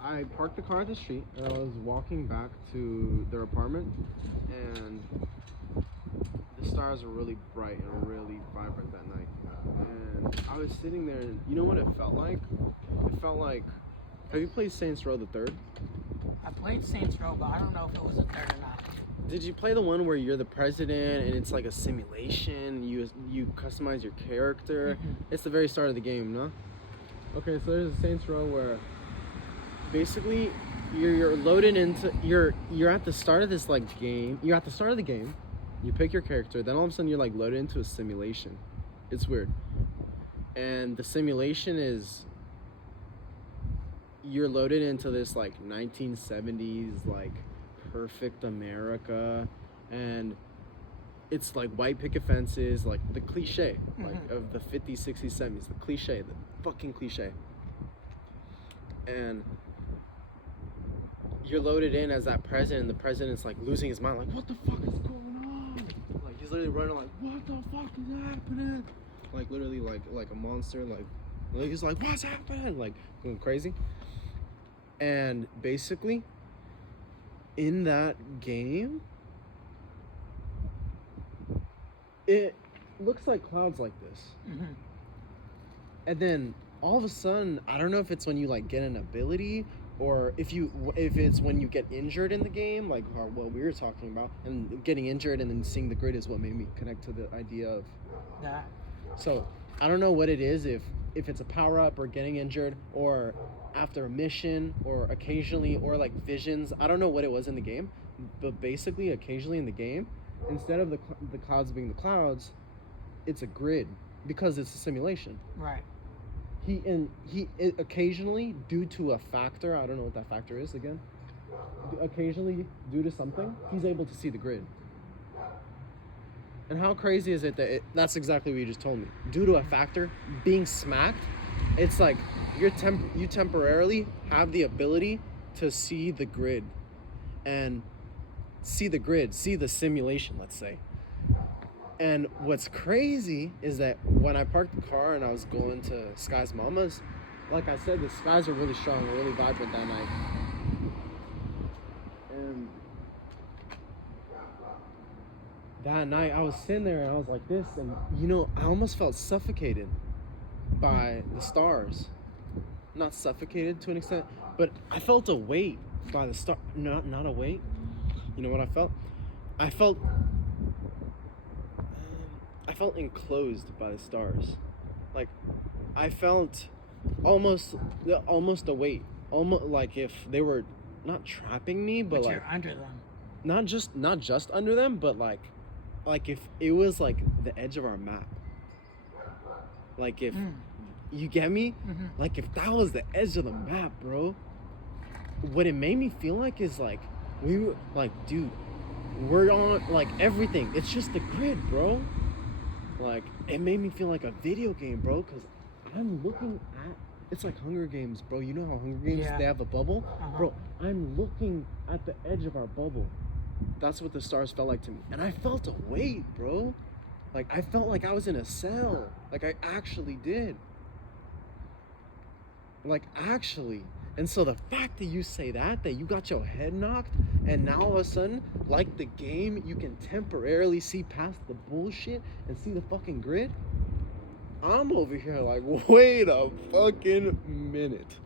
I parked the car at the street and I was walking back to their apartment, and the stars were really bright and really vibrant that night. And I was sitting there, and you know what it felt like? It felt like, have you played Saints Row the Third? I played Saints Row, but I don't know if it was a third or not. Did you play the one where you're the president and it's like a simulation? You customize your character. It's the very start of the game, no? Okay, so there's a Saints Row where basically you're loaded into you're at the start of this game. You're at the start of the game. You pick your character. Then all of a sudden you're loaded into a simulation. It's weird. And the simulation is you're loaded into this 1970s perfect America, and it's white picket fences, the cliche of the 50s, 60s, 70s, the cliche, the fucking cliche. And you're loaded in as that president, and the president's losing his mind, what the fuck is going on? He's literally running what the fuck is happening? Literally like a monster, he's what's happening? Going crazy. And basically in that game, it looks like clouds like this. And then all of a sudden, I don't know if it's when you get an ability, or if it's when you get injured in the game, what we were talking about, and getting injured and then seeing the grid is what made me connect to the idea of that. So I don't know what it is, if it's a power up or getting injured or after a mission or occasionally or visions. I don't know what it was in the game, but basically occasionally in the game, instead of the clouds being the clouds, it's a grid because it's a simulation. Right. occasionally, due to a factor, I don't know what that factor is again. Occasionally, due to something, he's able to see the grid. And how crazy is it that that's exactly what you just told me? Due to a factor, being smacked, it's like you temporarily have the ability to see the grid, and see the simulation, let's say. And what's crazy is that when I parked the car and I was going to Sky's mama's, like I said, the skies were really strong, really vibrant that night. And that night I was sitting there and I was like this, and I almost felt suffocated by the stars. Not suffocated to an extent, but I felt a weight by the star. Not a weight. You know what I felt? I felt enclosed by the stars. Like I felt almost a weight, almost like if they were not trapping me, but like you're under them. Not just under them, but like if it was like the edge of our map. Like if you get me, like if that was the edge of the map, bro. What it made me feel like is like we were like, dude, we're on like everything. It's just the grid, bro. Like it made me feel like a video game, bro, because I'm looking at, it's like Hunger Games, bro. You know how Hunger Games, they have a bubble? Bro, I'm looking at the edge of our bubble. That's what the stars felt like to me. And I felt a weight, bro. Like I felt like I was in a cell. Like I actually did. Like actually. And so the fact that you say that you got your head knocked, and now all of a sudden, like the game, you can temporarily see past the bullshit and see the fucking grid. I'm over here like, wait a fucking minute.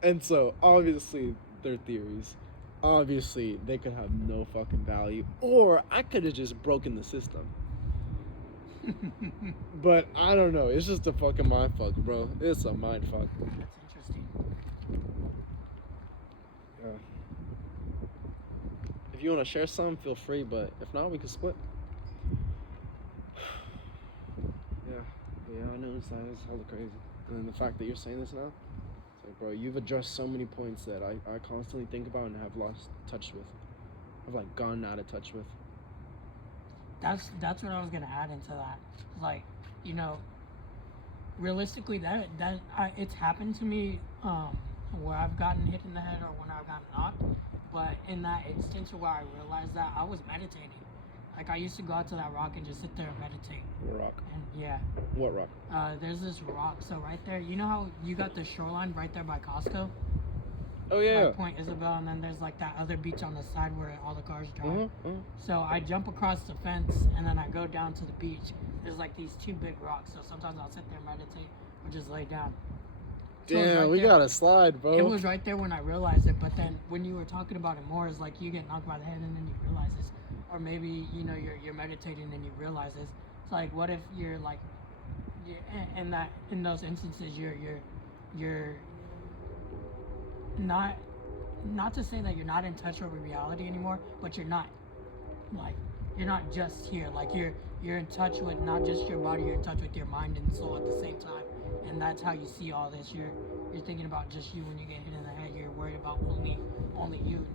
And so obviously they're theories. Obviously they could have no fucking value, or I could have just broken the system. But I don't know. It's just a fucking mind fuck, bro. It's a mind fuck. That's interesting. Yeah. If you want to share some, feel free. But if not, we can split. Yeah. I know that is hella crazy. And then the fact that you're saying this now, it's like, bro, you've addressed so many points that I constantly think about and have lost touch with. I've like gone out of touch with. That's what I was gonna add into that. Like, realistically, that it's happened to me where I've gotten hit in the head or when I've gotten knocked. But in that instance where I realized that, I was meditating. Like I used to go out to that rock and just sit there and meditate. What rock? And yeah. What rock? There's this rock. So right there, you know how you got the shoreline right there by Costco? Oh yeah. Like Point Isabel, and then there's like that other beach on the side where all the cars drive. So I jump across the fence and then I go down to the beach. There's like these two big rocks. So sometimes I'll sit there and meditate or just lay down. So damn, we got a slide, bro. It was right there when I realized it, but then when you were talking about it more, it's like you get knocked by the head and then you realize this, or maybe you're meditating and you realize this. It's like, what if you're like, in those instances you're not to say that you're not in touch with reality anymore, but you're not just here. Like you're in touch with not just your body, you're in touch with your mind and soul at the same time. And that's how you see all this. You're thinking about just you when you get hit in the head. You're worried about only you.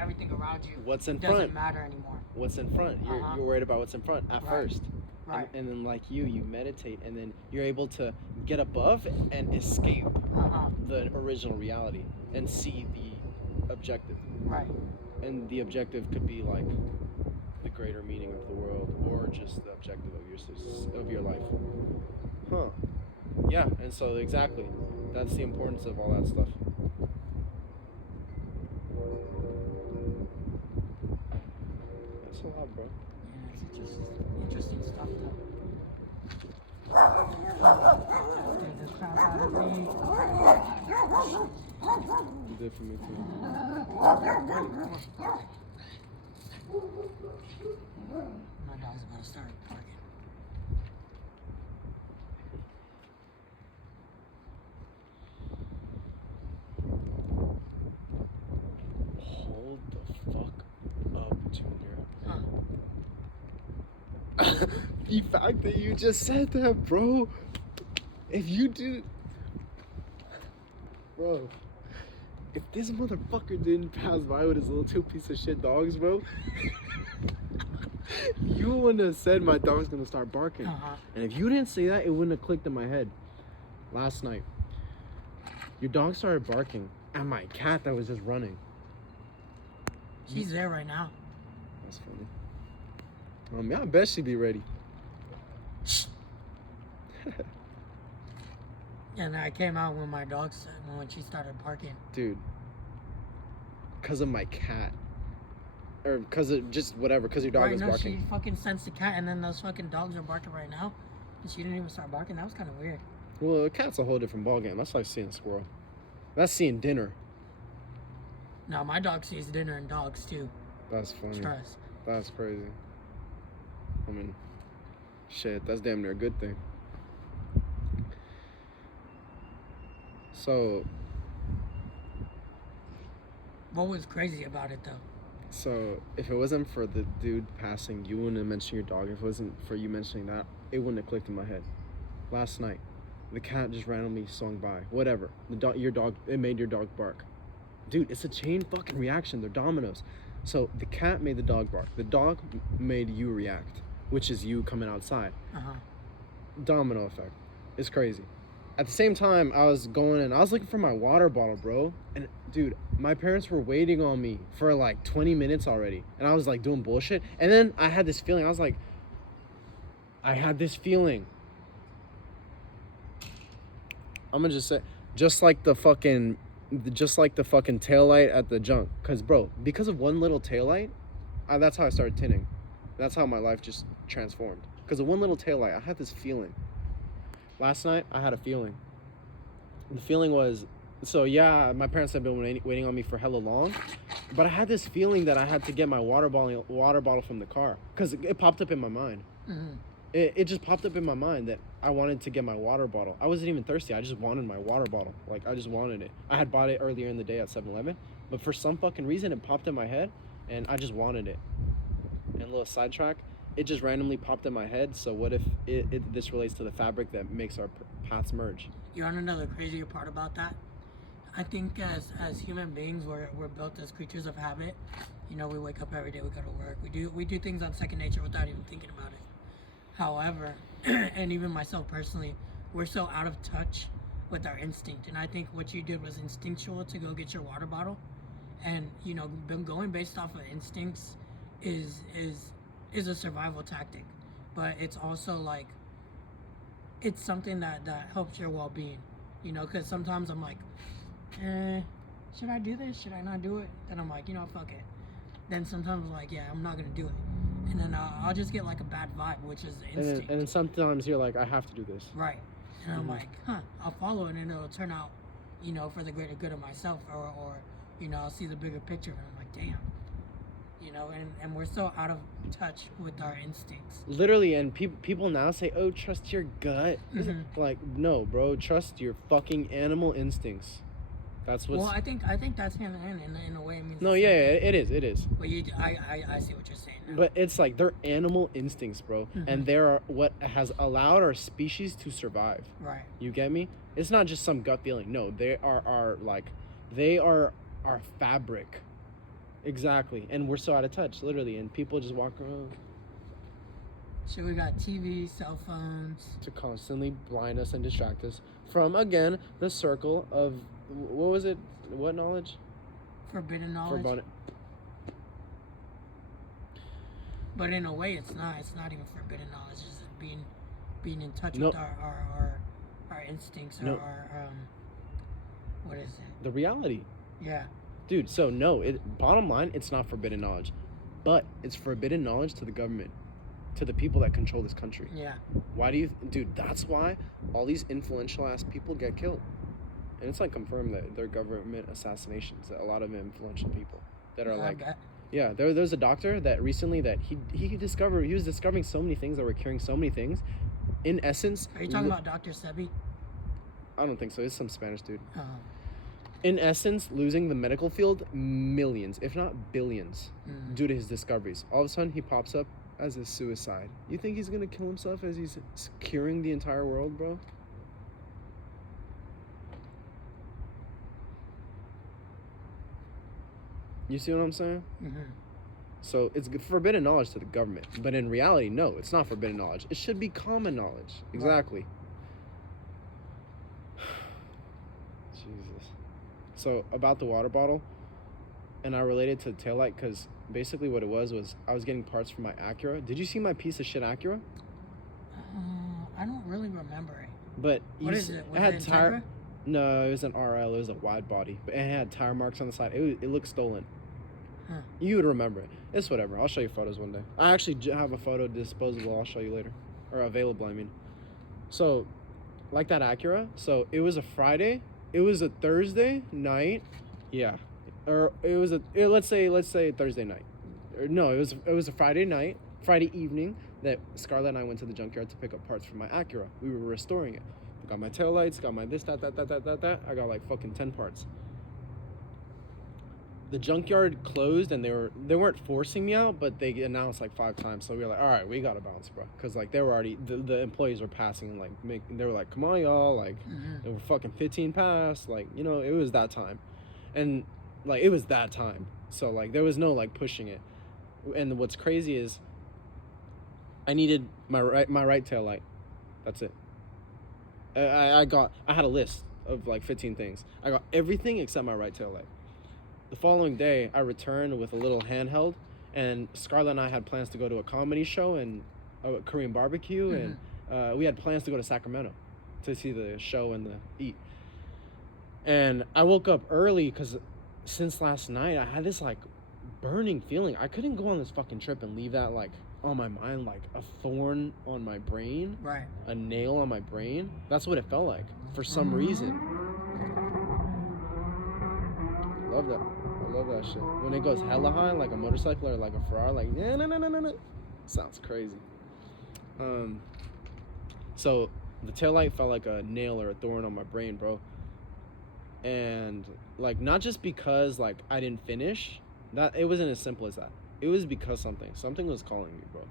Everything around you. What's in doesn't front matter anymore. What's in front? You're worried about what's in front at first. Right. And then like you meditate, and then you're able to get above and escape the original reality and see the objective. Right. And the objective could be like the greater meaning of the world, or just the objective of your life. Huh. Yeah, and so exactly, that's the importance of all that stuff. That's a lot, bro. Yeah, it's just interesting stuff though. Take this crap out of me. You did for me too. My dog's about to start barking. Hold the fuck up, Junior. the fact that you just said that, bro. If you do, bro. If this motherfucker didn't pass by with his little 2 piece of shit dogs, bro, you wouldn't have said my dog's gonna start barking. And if you didn't say that, it wouldn't have clicked in my head. Last night, your dog started barking at my cat that was just running. She's there right now. That's funny. Yeah, I bet she'd be ready. And I came out when my dog when she started barking. Dude, because of my cat. Or because of just whatever, because your dog was barking. She fucking sensed the cat, and then those fucking dogs are barking right now. And she didn't even start barking. That was kind of weird. Well, a cat's a whole different ballgame. That's like seeing a squirrel. That's seeing dinner. No, my dog sees dinner and dogs too. That's funny. Trust. That's crazy. I mean, shit, that's damn near a good thing. So, what was crazy about it though? So, if it wasn't for the dude passing, you wouldn't have mentioned your dog. If it wasn't for you mentioning that, it wouldn't have clicked in my head. Last night, the cat just randomly swung by. Whatever. It made your dog bark. Dude, it's a chain fucking reaction. They're dominoes. So, the cat made the dog bark. The dog made you react, which is you coming outside. Domino effect. It's crazy. At the same time, I was going and I was looking for my water bottle, bro. And dude, my parents were waiting on me for like 20 minutes already. And I was like doing bullshit. And then I had this feeling. I'm gonna just say, just like the fucking taillight at the junk. Cause bro, because of one little taillight, that's how I started tinting. That's how my life just transformed. Cause of one little taillight, I had this feeling. Last night, I had a feeling. The feeling was, so yeah, my parents have been waiting on me for hella long, but I had this feeling that I had to get my water bottle from the car, because it popped up in my mind. It just popped up in my mind that I wanted to get my water bottle. I wasn't even thirsty. I just wanted my water bottle. Like, I just wanted it. I had bought it earlier in the day at 7-Eleven, but for some fucking reason, it popped in my head, and I just wanted it. And a little sidetrack, it just randomly popped in my head. So what if this relates to the fabric that makes our paths merge? You want to know the crazier part about that? I think as human beings, we're built as creatures of habit. You know, we wake up every day, we go to work, we do things on second nature without even thinking about it. However, and even myself personally, we're so out of touch with our instinct. And I think what you did was instinctual to go get your water bottle. And, you know, going based off of instincts is a survival tactic. But it's also like, it's something that helps your well-being. You know, because sometimes I'm like, should I do this? Should I not do it? Then I'm like, you know, fuck it. Then sometimes I'm like, yeah, I'm not going to do it. And then I'll just get like a bad vibe, which is instinct. And then sometimes you're like, I have to do this. Right. And I'm like, I'll follow it and it'll turn out, you know, for the greater good of myself, or you know, I'll see the bigger picture and I'm like, damn. You know, and we're so out of touch with our instincts. Literally, and people now say, oh, trust your gut. Like, no, bro, trust your fucking animal instincts. That's what's... Well, I think that's in a way. It means no, yeah, it is. But I see what you're saying now. But it's like they're animal instincts, bro, and they're what has allowed our species to survive. Right. You get me? It's not just some gut feeling. No, they are our fabric. Exactly, and we're so out of touch, literally, and people just walk around. So we got TV, cell phones to constantly blind us and distract us from, again, the circle of, what was it? What knowledge? Forbidden knowledge. But in a way, it's not. It's not even forbidden knowledge. It's just being in touch with our instincts, or our what is it? The reality. Yeah. Dude, so no, bottom line, it's not forbidden knowledge, but it's forbidden knowledge to the government, to the people that control this country. Yeah. Why do you, dude, that's why all these influential ass people get killed. And it's like confirmed that they're government assassinations, that a lot of influential people that are like, yeah, there's a doctor that recently that he was discovering so many things that were curing so many things. In essence. Are you talking about Dr. Sebi? I don't think so. It's some Spanish dude. In essence, losing the medical field millions, if not billions, due to his discoveries. All of a sudden, he pops up as a suicide. You think he's gonna kill himself as he's curing the entire world, bro? You see what I'm saying? Mm-hmm. So it's forbidden knowledge to the government, but in reality, no, it's not forbidden knowledge. It should be common knowledge. Exactly. Right. Jesus. So about the water bottle, and I related to the taillight because basically what it was I was getting parts for my Acura. Did you see my piece of shit Acura? I don't really remember it. But what is it? Was it had it tire. No, it was an RL. It was a wide body, but it had tire marks on the side. It looked stolen. Huh. You would remember it. It's whatever. I'll show you photos one day. I actually have a photo disposable. I'll show you later, or available. I mean. So, like that Acura. So it was a Friday. It was a Thursday night. Yeah. Or it was let's say Thursday night. Or no, it was a Friday night, Friday evening that Scarlett and I went to the junkyard to pick up parts for my Acura. We were restoring it. Got my taillights, got my this, that. I got like fucking 10 parts. The junkyard closed and they weren't forcing me out, but they announced like 5 times. So we were like, all right, we gotta bounce, bro. Cause like they were already the employees were passing and like they were like, come on, y'all, like they were fucking 15 past, like, you know, it was that time. And like it was that time. So like there was no like pushing it. And what's crazy is I needed my right tail light. That's it. I had a list of like 15 things. I got everything except my right tail light. The following day, I returned with a little handheld, and Scarlett and I had plans to go to a comedy show and a Korean barbecue, and we had plans to go to Sacramento to see the show and eat. And I woke up early because since last night, I had this like burning feeling. I couldn't go on this fucking trip and leave that like on my mind, like a thorn on my brain, right? A nail on my brain. That's what it felt like for some reason. Love that. I love that shit. When it goes hella high, like a motorcycle or like a Ferrari, like yeah, no. Sounds crazy. So the taillight felt like a nail or a thorn on my brain, bro. And like not just because like I didn't finish, that it wasn't as simple as that. It was because something was calling me, bro.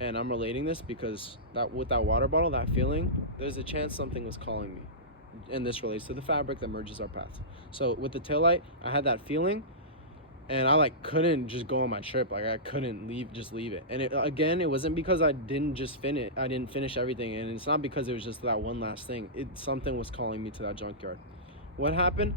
And I'm relating this because that with that water bottle, that feeling, there's a chance something was calling me. And this relates to the fabric that merges our paths. So with the taillight, I had that feeling, and I like couldn't just go on my trip. Like I couldn't leave it. And it wasn't because I didn't finish everything, and it's not because it was just that one last thing. Something was calling me to that junkyard. What happened?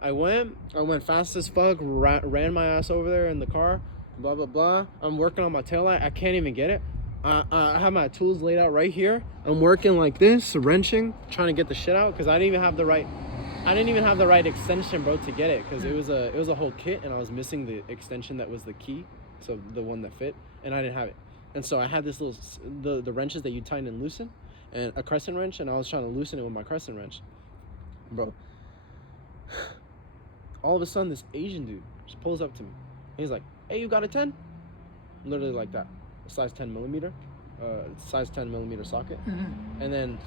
I went fast as fuck, ran my ass over there in the car, blah blah blah. I'm working on my taillight. I can't even get it. I have my tools laid out right here. I'm working like this, wrenching, trying to get the shit out because I didn't even have the right extension, bro, to get it because it was a whole kit and I was missing the extension that was the key, so the one that fit, and I didn't have it. And so I had this little the wrenches that you tighten and loosen, and a crescent wrench, and I was trying to loosen it with my crescent wrench, bro. All of a sudden, this Asian dude just pulls up to me. He's like, "Hey, you got a 10?" Literally like that. Size 10 millimeter socket. And then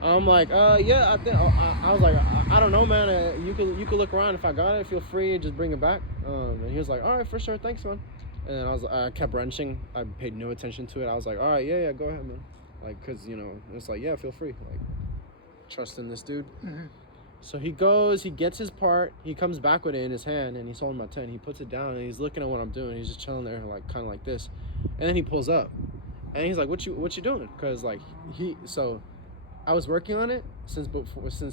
I'm like, yeah, I think I was like, I don't know, man. You could look around. If I got it, feel free, just bring it back. And he was like, all right, for sure, thanks, man. And then I kept wrenching. I paid no attention to it. I was like, all right, yeah, go ahead, man. Like, cause you know, it's like, yeah, feel free. Like, trust in this dude. So he goes, he gets his part, he comes back with it in his hand, and he's holding my 10. He puts it down, and he's looking at what I'm doing. He's just chilling there, like kind of like this. And then he pulls up, and he's like, "What you doing?" Because like I was working on it since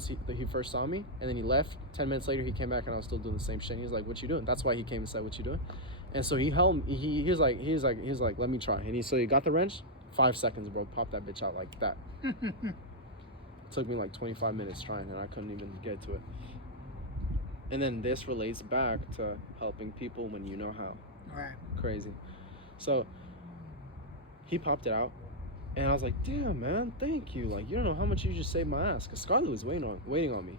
he first saw me, and then he left. 10 minutes later, he came back, and I was still doing the same shit. He's like, "What you doing?" That's why he came and said, "What you doing?" And so he held me. He was like, "Let me try." And he got the wrench. 5 seconds, bro. Popped that bitch out like that. Took me like 25 minutes trying, and I couldn't even get to it. And then this relates back to helping people when you know how. Right. Crazy. So he popped it out, and I was like, damn, man, thank you. Like, you don't know how much you just saved my ass. Because Scarlett was waiting on me,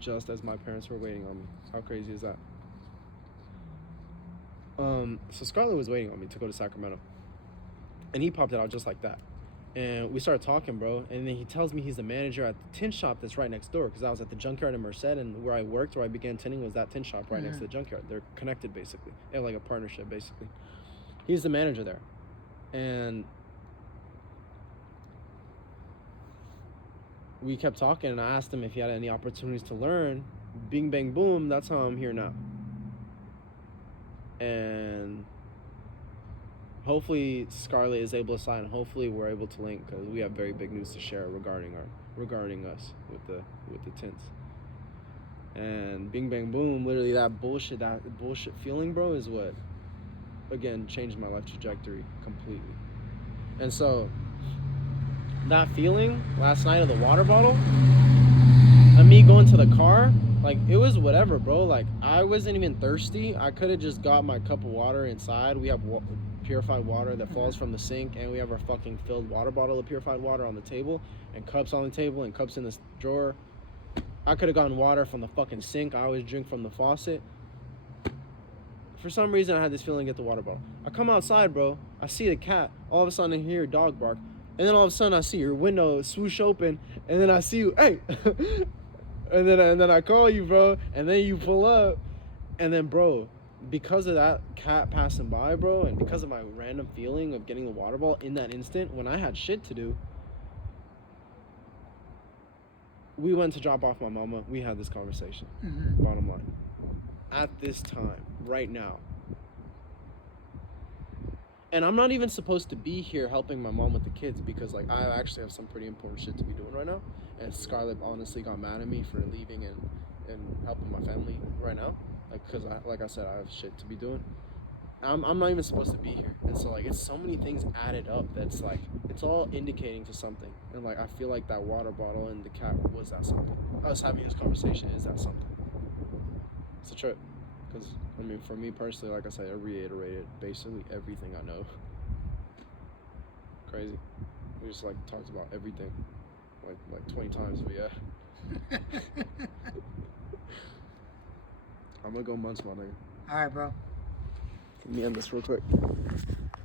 just as my parents were waiting on me. How crazy is that? So Scarlett was waiting on me to go to Sacramento, and he popped it out just like that. And we started talking, bro. And then he tells me he's the manager at the tin shop that's right next door. Because I was at the junkyard in Merced, and where I worked, where I began tinning, was that tin shop right next to the junkyard. They're connected, basically. They have like a partnership, basically. He's the manager there. And we kept talking, and I asked him if he had any opportunities to learn. Bing, bang, boom, that's how I'm here now. And hopefully Scarlett is able to sign. Hopefully we're able to link, because we have very big news to share regarding us with the tints. And bing, bang, boom, literally that bullshit feeling, bro, is what, again, changed my life trajectory completely. And so that feeling last night of the water bottle and me going to the car, like, it was whatever, bro. Like, I wasn't even thirsty. I could have just got my cup of water inside. We have purified water that falls from the sink, and we have our fucking filled water bottle of purified water on the table, and cups on the table, and cups in this drawer. I could have gotten water from the fucking sink. I always drink from the faucet. For some reason, I had this feeling at the water bottle. I come outside, bro. I see the cat. All of a sudden, I hear a dog bark. And then all of a sudden, I see your window swoosh open. And then I see you, hey. and then I call you, bro. And then you pull up. And then, bro, because of that cat passing by, bro, and because of my random feeling of getting the water bottle in that instant, when I had shit to do, we went to drop off my mama. We had this conversation. Bottom line. At this time, right now. And I'm not even supposed to be here helping my mom with the kids, because, like, I actually have some pretty important shit to be doing right now. And Scarlett honestly got mad at me for leaving and helping my family right now. Like, because, like I said, I have shit to be doing. I'm not even supposed to be here. And so, like, it's so many things added up that's, like, it's all indicating to something. And, like, I feel like that water bottle and the cat was that something. Us having this conversation is that something. It's a trip. Because, I mean, for me personally, like I said, I reiterated basically everything I know. Crazy. We just, like, talked about everything. Like 20 times, but yeah. I'm gonna go munch, my nigga. Alright, bro. Let me end this real quick.